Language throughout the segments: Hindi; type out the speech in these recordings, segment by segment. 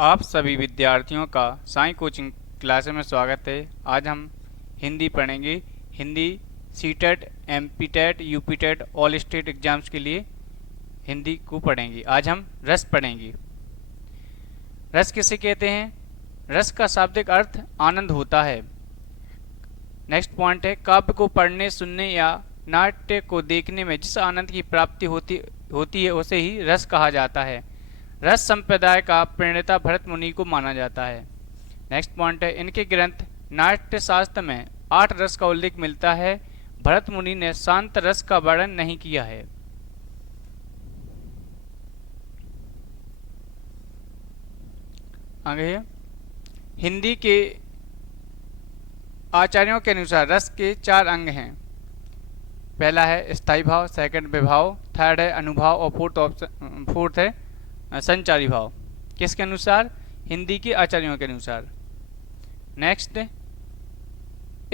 आप सभी विद्यार्थियों का साई कोचिंग क्लास में स्वागत है। आज हम हिंदी पढ़ेंगे। Hindi CTET, MPTET, UPTET all state exams के लिए हिंदी को पढ़ेंगे। आज हम रस पढ़ेंगे। रस किसे कहते हैं? रस का शाब्दिक अर्थ आनंद होता है। नेक्स्ट पॉइंट है, काव्य को पढ़ने, सुनने या नाट्य को देखने में जिस आनंद की प्राप्ति होती है उसे ही रस कहा जाता है। रस संप्रदाय का प्रणेता भरत मुनि को माना जाता है। नेक्स्ट पॉइंट है, इनके ग्रंथ नाट्य शास्त्र में 8 रस का उल्लेख मिलता है। भरत मुनि ने शांत रस का वर्णन नहीं किया है। आगे है, हिंदी के आचार्यों के अनुसार रस के 4 अंग हैं। पहला है स्थायी भाव, सेकंड विभाव, थर्ड है अनुभाव और फोर्थ है संचारी भाव। किसके अनुसार? हिंदी के आचार्यों के अनुसार। नेक्स्ट,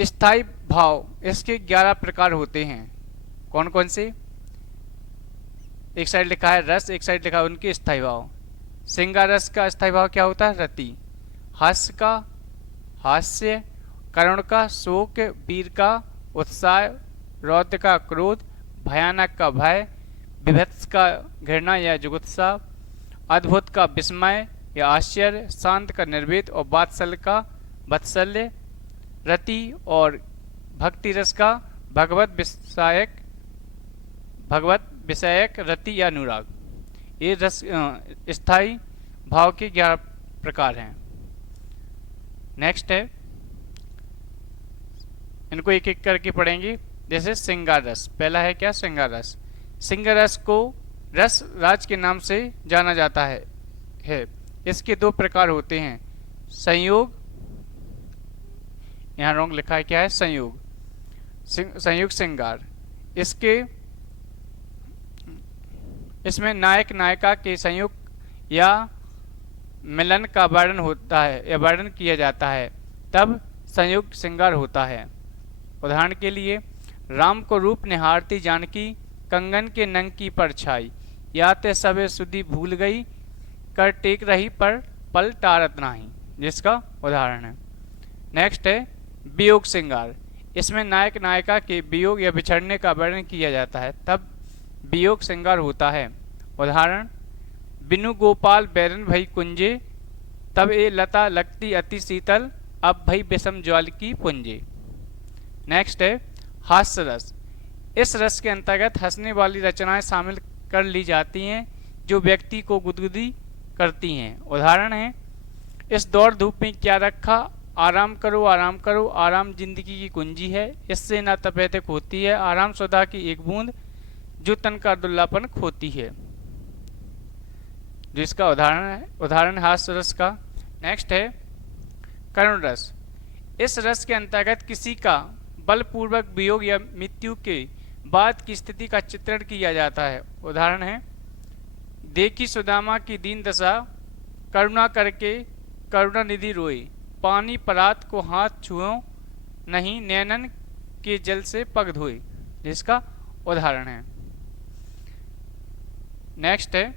स्थायी भाव, इसके 11 प्रकार होते हैं। कौन कौन से? एक साइड लिखा है रस, एक साइड लिखा है उनके स्थायी भाव। श्रृंगार रस का स्थायी भाव क्या होता है? रति। हास्य का हास्य, करुण का शोक, वीर का उत्साह, रौद्र का क्रोध, भयानक का भय, विभत्स का घृणा या जुगुप्सा, अद्भुत का विस्मय या आश्चर्य, शांत का निर्वेद और वात्सल्य का वात्सल्य, रति और भक्ति रस का भगवत विषयक रति या अनुराग। ये रस स्थायी भाव के 11 प्रकार हैं। नेक्स्ट है, इनको एक एक करके पढ़ेंगे। जैसे श्रृंगार रस, पहला है क्या? श्रृंगार रस। श्रृंगार रस को रस राज के नाम से जाना जाता है। इसके 2 प्रकार होते हैं, संयोग, यहाँ रॉन्ग लिखा है, क्या है? संयोग, संयोग श्रृंगार। इसमें नायक नायिका के संयोग या मिलन का वर्णन होता है या वर्णन किया जाता है, तब संयुक्त श्रृंगार होता है। उदाहरण के लिए, राम को रूप निहारती जानकी, कंगन के नंग की परछाई, या ते सबे सुधी भूल गई, कर टेक रही पर पल टारत नाही, जिसका उदाहरण है। नेक्स्ट है वियोग श्रृंगार। इसमें नायक नायिका के वियोग या बिछड़ने का वर्णन किया जाता है, तब वियोग श्रृंगार होता है। उदाहरण, बिनु गोपाल बैरन भई कुंजे, तब ए लता लगती अति शीतल, अब भई विषम ज्वाल की पुंजे। नेक्स्ट है हास्य रस। इस रस के अंतर्गत हंसने वाली रचनाएं शामिल कर ली जाती हैं जो व्यक्ति को गुदगुदी करती हैं। उदाहरण है, इस दौड़ धूप में क्या रखा, आराम करो आराम करो, आराम जिंदगी की कुंजी है, इससे ना तपेतक होती है, आराम सौदा की एक बूंद, जो तन का दुल्लापन खोती है, जो इसका उदाहरण हास्य रस का। नेक्स्ट है करुण रस। इस रस के अंतर्गत किसी का बलपूर्वक वियोग या मृत्यु के बाद की स्थिति का चित्रण किया जाता है। उदाहरण है, देखी सुदामा की दीन दशा, करुणा करके करुणा निधि रोई, पानी परात को हाथ छुओ नहीं, नैनन के जल से पग धोए, जिसका उदाहरण है। नेक्स्ट है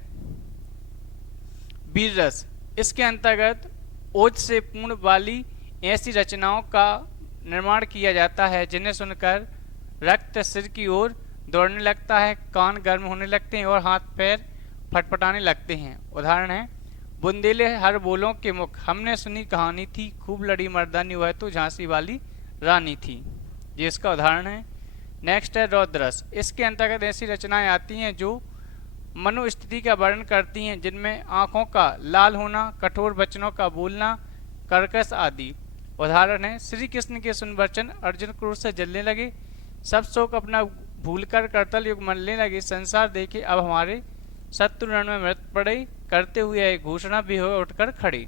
वीर रस। इसके अंतर्गत ओज से पूर्ण वाली ऐसी रचनाओं का निर्माण किया जाता है जिन्हें सुनकर रक्त सिर की ओर दौड़ने लगता है, कान गर्म होने लगते हैं और हाथ पैर फटफटाने लगते हैं। उदाहरण है, बुंदेले हर बोलों के मुख, हमने सुनी कहानी थी, खूब लड़ी मर्दानी वह तो झांसी वाली रानी थी, ये इसका उदाहरण है। नेक्स्ट है रौद्र रस। इसके अंतर्गत ऐसी रचनाएं आती हैं जो मनोस्थिति का वर्णन करती हैं, जिनमें आंखों का लाल होना, कठोर वचनों का बोलना, कर्कश आदि। उदाहरण है, श्री कृष्ण के सुनवचन, अर्जुन क्रोध से जलने लगे, सब शोक अपना भूलकर करतल युग मरने लगे, संसार देखे अब हमारे, शत्रु रण में मृत पड़े, करते हुए एक घोषणा भी हो उठकर खड़े,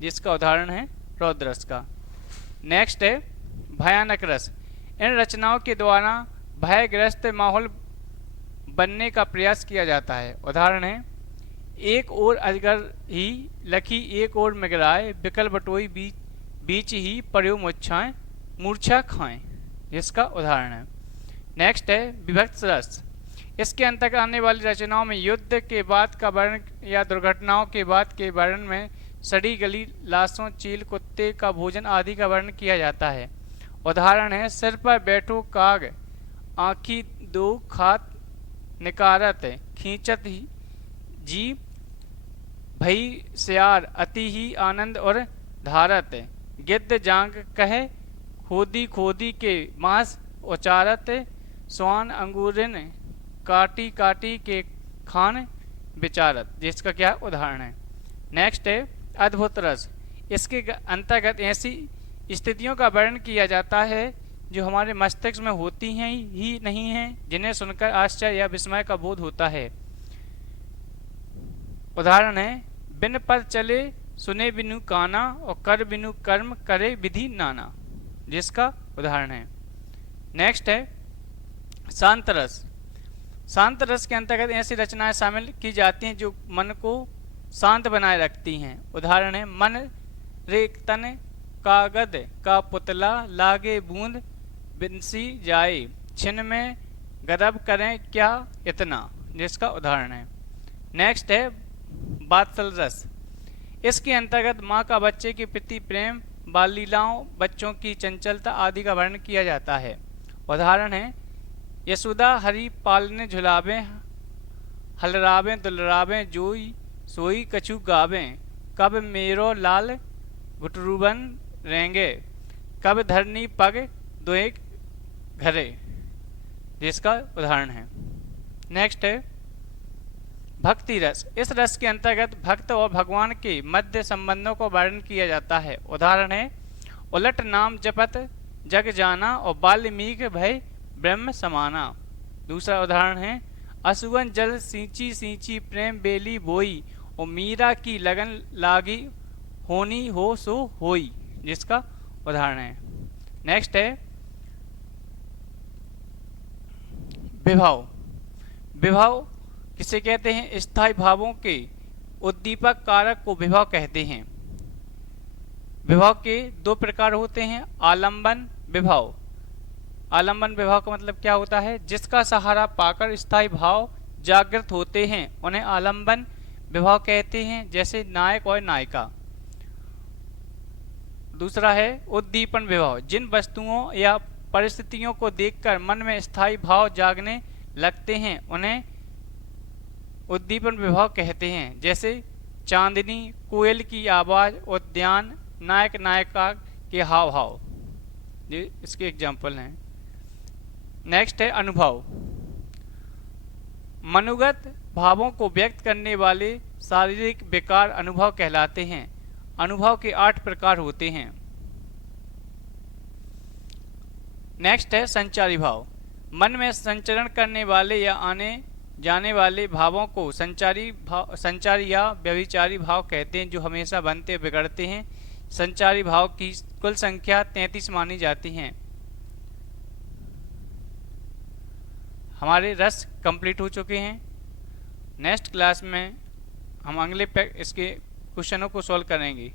जिसका उदाहरण है रौद्र रस का। नेक्स्ट है भयानक रस। इन रचनाओं के द्वारा भयग्रस्त माहौल बनने का प्रयास किया जाता है। उदाहरण है, एक ओर अजगर ही लखी, एक ओर मगराए, बिकल बटोई बीच ही पर्यो मूर्छा खाएं, इसका उदाहरण है। नेक्स्ट है विभत्स रस। इसके अंतर्गत आने वाली रचनाओं में युद्ध के बाद का वर्णन या दुर्घटनाओं के बाद के वर्णन में सड़ी गली लाशों, चील, कुत्ते का भोजन आदि का वर्णन किया जाता है। उदाहरण है सिर पर बैठो काग, आँखी दो खात निकारत, खींचत ही जी भई सियार, अति ही आनंद और धारत, गिद्ध जांग कहे खोदी खोदी के मांस उचारत, स्वान अंगूरिन काटी काटी के खान विचारत, जिसका क्या उदाहरण है। नेक्स्ट है अद्भुत रस। इसके अंतर्गत ऐसी स्थितियों का वर्णन किया जाता है जो हमारे मस्तिष्क में होती हैं ही नहीं हैं, जिन्हें सुनकर आश्चर्य या विस्मय का बोध होता है। उदाहरण है बिन पर चले सुने बिनु काना, और कर बिनु कर्म करे विधि नाना, जिसका उदाहरण है। नेक्स्ट है शांत रस। शांत रस के अंतर्गत ऐसी रचनाएं शामिल की जाती हैं जो मन को शांत बनाए रखती हैं। उदाहरण है मन रे तन कागद का पुतला, लागे बूंद बिनसी जाए, छिन में गदब करें क्या इतना, जिसका उदाहरण है। नेक्स्ट है बात्सल रस। इसके अंतर्गत माँ का बच्चे के प्रति प्रेम, बाल लीलाओं, बच्चों की चंचलता आदि का वर्णन किया जाता है। उदाहरण है यशोदा हरि पालने झुलावे, हलरावे दुलरावे जोई सोई कछु गावे, कब मेरो लाल भुटरूबन रेंगे, कब धरनी पग दोए घरे, जिसका उदाहरण है। नेक्स्ट है भक्ति रस। इस रस के अंतर्गत भक्त और भगवान के मध्य संबंधों को वर्णन किया जाता है। उदाहरण है उलट नाम जपत जग जाना, और वाल्मीकि भय ब्रह्म समाना। दूसरा उदाहरण है असुवन जल सींची सींची प्रेम बेली बोई, और मीरा की लगन लागी होनी हो सो होई, जिसका उदाहरण है। नेक्स्ट है विभाव। विभाव किसे कहते हैं? स्थायी भावों के उद्दीपक कारक को विभाव कहते हैं। विभाव के दो प्रकार होते हैं। आलंबन विभाव। आलंबन विभाव का मतलब क्या होता है? जिसका सहारा पाकर स्थायी भाव जागृत होते हैं उन्हें आलंबन विभाव कहते हैं, जैसे नायक और नायिका। दूसरा है उद्दीपन विभाव। जिन वस्तुओं या परिस्थितियों को देखकर मन में स्थायी भाव जागने लगते हैं उन्हें उद्दीपन विभाव कहते हैं, जैसे चांदनी, कोयल की आवाज, उद्यान, नायक नायिका के हाव भाव, ये इसके एग्जाम्पल हैं। नेक्स्ट है अनुभव। मनुगत भावों को व्यक्त करने वाले शारीरिक विकार अनुभव कहलाते हैं। अनुभव के 8 प्रकार होते हैं। नेक्स्ट है संचारी भाव। मन में संचरण करने वाले या आने जाने वाले भावों को संचारी या व्यभिचारी भाव कहते हैं, जो हमेशा बनते बिगड़ते हैं। संचारी भाव की कुल संख्या 33 मानी जाती हैं। हमारे रस कंप्लीट हो चुके हैं। नेक्स्ट क्लास में हम अगले इसके क्वेश्चनों को सॉल्व करेंगे।